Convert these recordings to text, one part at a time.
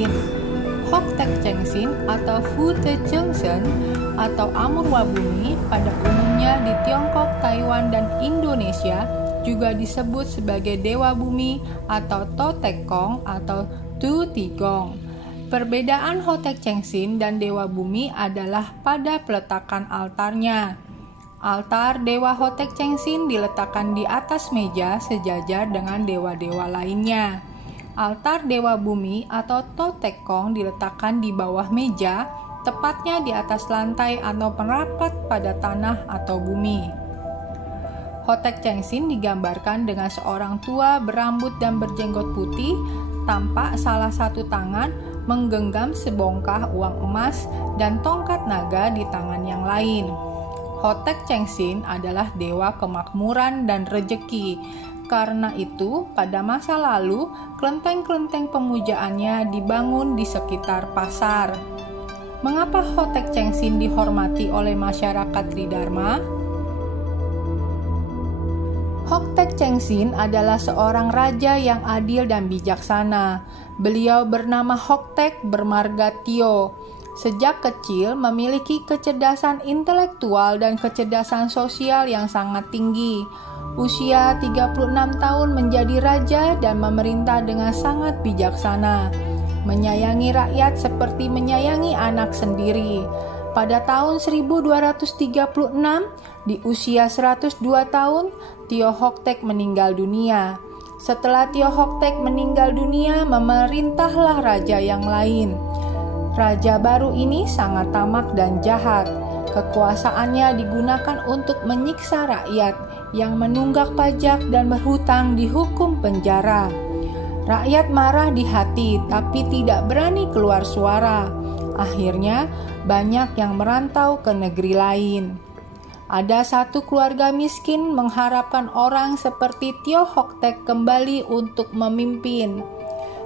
Chengsin. Hok Tek Chengsin atau Fu Te Chengsen atau Amurwa Bumi pada umumnya di Tiongkok, Taiwan, dan Indonesia juga disebut sebagai Dewa Bumi atau To Tek Kong atau Tu Ti Gong. Perbedaan Hok Tek Chengsin dan Dewa Bumi adalah pada peletakan altarnya. Altar Dewa Hok Tek Chengsin diletakkan di atas meja sejajar dengan dewa-dewa lainnya. Altar Dewa Bumi atau To Tek Kong diletakkan di bawah meja, tepatnya di atas lantai atau merapat pada tanah atau bumi. Hok Tek Chengsin digambarkan dengan seorang tua berambut dan berjenggot putih, tampak salah satu tangan menggenggam sebongkah uang emas dan tongkat naga di tangan yang lain. Hok Tek Chengsin adalah dewa kemakmuran dan rejeki. Karena itu, pada masa lalu, kelenteng-kelenteng pemujaannya dibangun di sekitar pasar. Mengapa Hok Tek Chengsin dihormati oleh masyarakat Tridharma? Hok Tek Chengsin adalah seorang raja yang adil dan bijaksana. Beliau bernama Hok Tek bermarga Tio. Sejak kecil memiliki kecerdasan intelektual dan kecerdasan sosial yang sangat tinggi. Usia 36 tahun menjadi raja dan memerintah dengan sangat bijaksana. Menyayangi rakyat seperti menyayangi anak sendiri. Pada tahun 1236, di usia 102 tahun, Tio Hok Tek meninggal dunia. Setelah Tio Hok Tek meninggal dunia, memerintahlah raja yang lain. Raja baru ini sangat tamak dan jahat. Kekuasaannya digunakan untuk menyiksa rakyat yang menunggak pajak dan berhutang dihukum penjara. Rakyat marah di hati tapi tidak berani keluar suara. Akhirnya banyak yang merantau ke negeri lain. Ada satu keluarga miskin mengharapkan orang seperti Tio Hok Tek kembali untuk memimpin.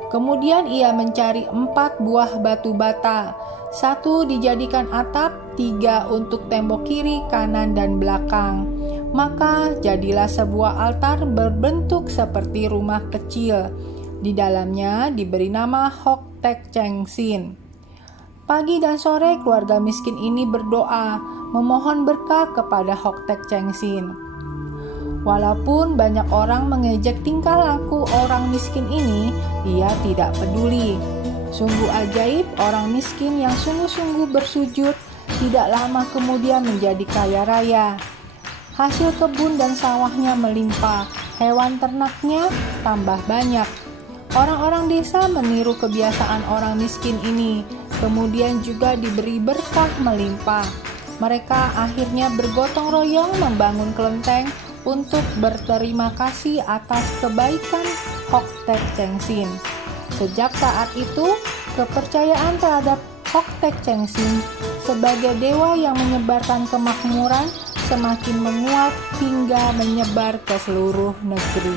Kemudian ia mencari 4 buah batu bata. 1 dijadikan atap, 3 untuk tembok kiri, kanan, dan belakang. Maka jadilah sebuah altar berbentuk seperti rumah kecil. Di dalamnya diberi nama Hok Tek Chengsin. Pagi dan sore keluarga miskin ini berdoa, memohon berkah kepada Hok Tek Chengsin. Walaupun banyak orang mengejek tingkah laku orang miskin ini, ia tidak peduli. Sungguh ajaib, orang miskin yang sungguh-sungguh bersujud tidak lama kemudian menjadi kaya raya. Hasil kebun dan sawahnya melimpah, hewan ternaknya tambah banyak. Orang-orang desa meniru kebiasaan orang miskin ini, kemudian juga diberi berkah melimpah. Mereka akhirnya bergotong royong membangun kelenteng untuk berterima kasih atas kebaikan Hok Tek Chengsin. Sejak saat itu, kepercayaan terhadap Hok Tek Chengsin sebagai dewa yang menyebarkan kemakmuran semakin menguat hingga menyebar ke seluruh negeri.